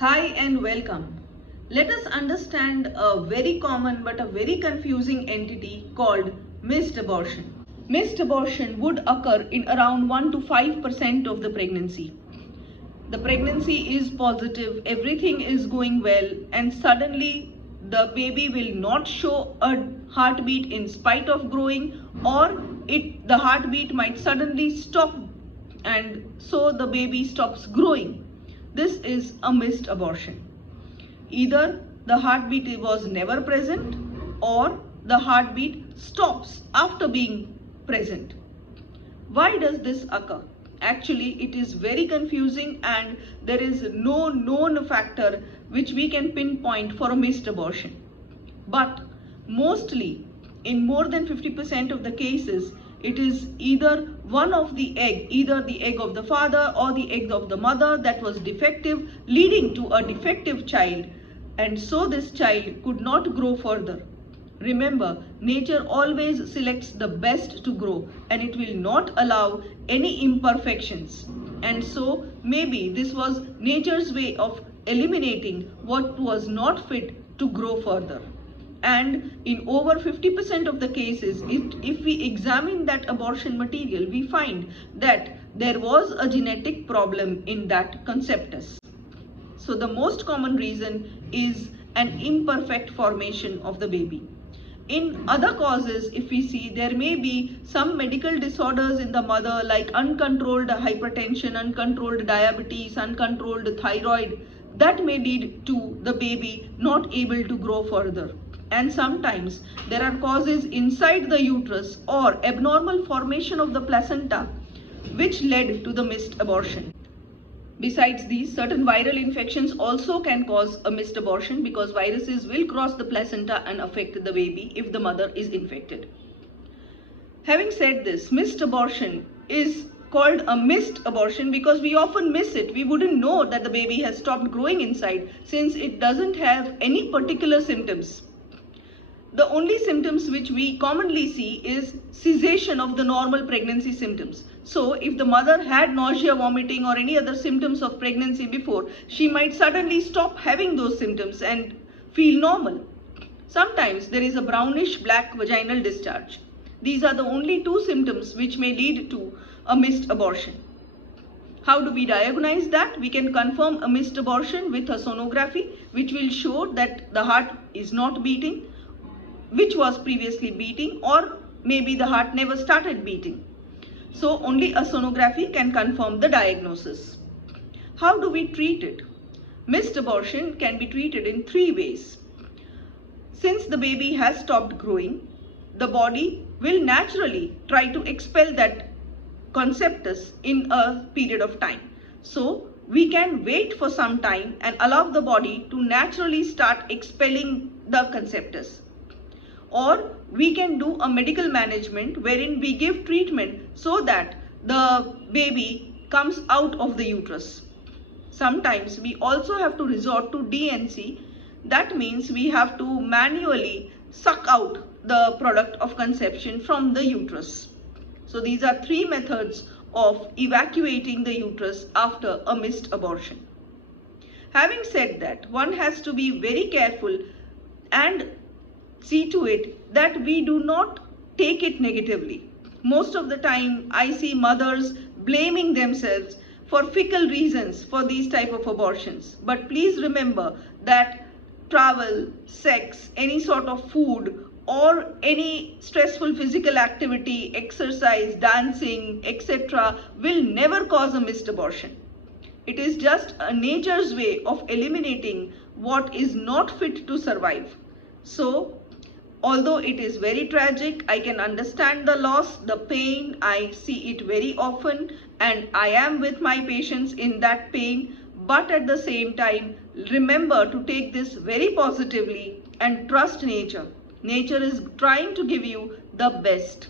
Hi and welcome. Let us understand a very common but a very confusing entity called missed abortion. Missed abortion would occur in around 1 to 5% of the pregnancy. The pregnancy is positive, everything is going well, and suddenly the baby will not show a heartbeat in spite of growing, or the heartbeat might suddenly stop, and so the baby stops growing. This is a missed abortion. Either the heartbeat was never present or the heartbeat stops after being present. Why does this occur? Actually, it is very confusing and there is no known factor which we can pinpoint for a missed abortion. But mostly, in more than 50% of the cases, it is either one of the egg, either the egg of the father or the egg of the mother that was defective, leading to a defective child, and so this child could not grow further. Remember, nature always selects the best to grow and it will not allow any imperfections. And so maybe this was nature's way of eliminating what was not fit to grow further. And in over 50% of the cases, if we examine that abortion material, we find that there was a genetic problem in that conceptus. So the most common reason is an imperfect formation of the baby. In other causes, if we see, there may be some medical disorders in the mother like uncontrolled hypertension, uncontrolled diabetes, uncontrolled thyroid, that may lead to the baby not able to grow further. And sometimes there are causes inside the uterus or abnormal formation of the placenta which led to the missed abortion. Besides these, certain viral infections also can cause a missed abortion because viruses will cross the placenta and affect the baby if the mother is infected. Having said this, missed abortion is called a missed abortion because we often miss it. We wouldn't know that the baby has stopped growing inside since it doesn't have any particular symptoms. The only symptoms which we commonly see is cessation of the normal pregnancy symptoms. So if the mother had nausea, vomiting or any other symptoms of pregnancy before, she might suddenly stop having those symptoms and feel normal. Sometimes there is a brownish black vaginal discharge. These are the only two symptoms which may lead to a missed abortion. How do we diagnose that? We can confirm a missed abortion with a sonography which will show that the heart is not beating, which was previously beating, or maybe the heart never started beating. So only a sonography can confirm the diagnosis. How do we treat it? Missed abortion can be treated in three ways. Since the baby has stopped growing, the body will naturally try to expel that conceptus in a period of time. So we can wait for some time and allow the body to naturally start expelling the conceptus. Or we can do a medical management wherein we give treatment so that the baby comes out of the uterus. Sometimes we also have to resort to DNC. That means we have to manually suck out the product of conception from the uterus. So these are three methods of evacuating the uterus after a missed abortion. Having said that, one has to be very careful and see to it that we do not take it negatively. Most of the time I see mothers blaming themselves for fickle reasons for these type of abortions. But please remember that travel, sex, any sort of food or any stressful physical activity, exercise, dancing, etc. will never cause a missed abortion. It is just a nature's way of eliminating what is not fit to survive. So although it is very tragic, I can understand the loss, the pain, I see it very often and I am with my patients in that pain. But at the same time, remember to take this very positively and trust nature. Nature is trying to give you the best.